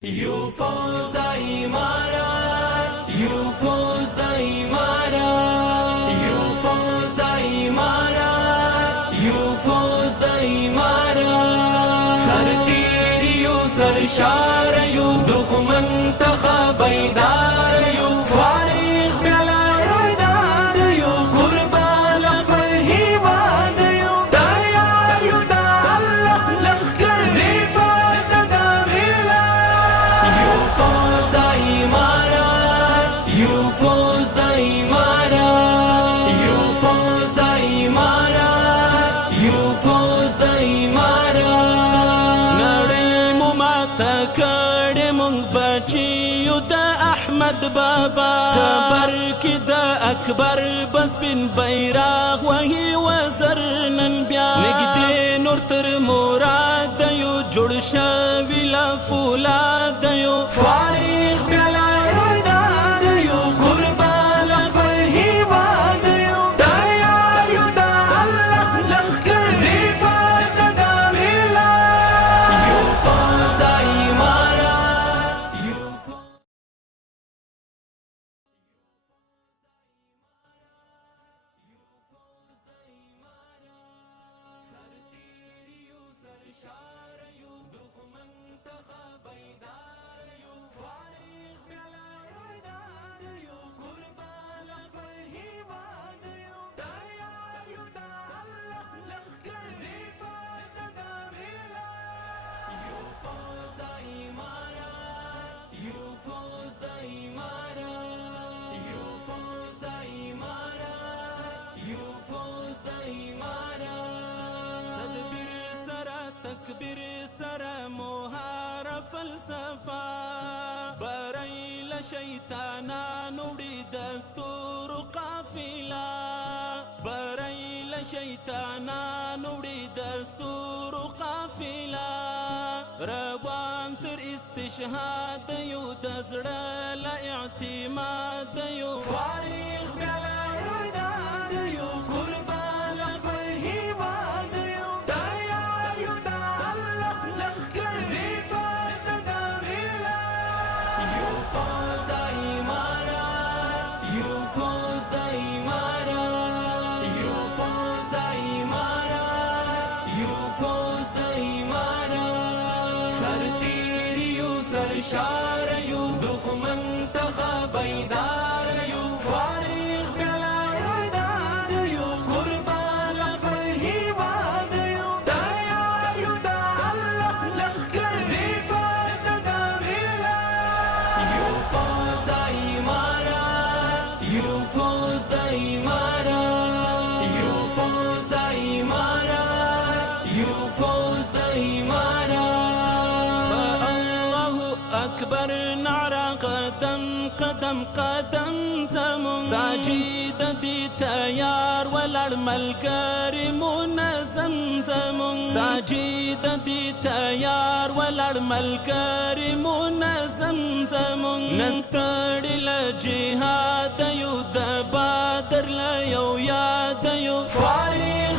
UFOs da Imara, UFOs da Imara, UFOs da Imara, UFOs da Imara. Sartiriyu sarsharayu dukhman takhabaydarayu farigh belayadayu qurbal qalhibadayu tayar da Allah lakhkar bifada damila. UFOs da Imara, UFOs da Imara, UFOs da Imara, UFOs da Imara. نړۍ مو ماته کړې مونږ بچیو د احمد بابا جبر کې د اکبر بس بن بیراغ وهي وزر نن بیا نږدې نور تر مراد یو جوړ شوي له فولاد یو فارغ بلایداد یو قربان خپل هیواد یو تیار یو د الله لښکر دفاع د ملت. UFOs da Imara, sartiriyu sarsharayu dukhman takhabaydarayu farigh belayadayu qurbal khpal hibadayu tayar yu da Allah lakhkar difaa da millat. UFOs da Imara, UFOs da Imara, UFOs da Imara, UFOs da Imara. تدبیر سره تکبیر سره مهاره فلسفه بری له شیطانانو وړي دستورو قافله بری له شیطانانو وړي دستورو قافله روان تر استشهاد یو د زړه له اعتماد یو فارغ belayadayu qurbal khpal hibadayu tayar yu da Allah lakhkar difaa da millat. UFOs da Imara, UFOs da Imara, UFOs da Imara, UFOs da Imara. sartiriyu sarsharayu dukhman takhabaydarayu farigh belayadayu qurbal khpal hibadayu tayar yu da Allah lakhkar difaa da millat. UFOs da Imara, UFOs da Imara, UFOs da Imara, UFOs da Imara. الله اکبر نعره قدم قدم قدم زمون ساجد دي تیار ولړ ملګری منظم زمون ساجد دي تیار ولړ ملګری منظم زمون نستړی له جهاد یو د بدر له یو یاد یو فارغ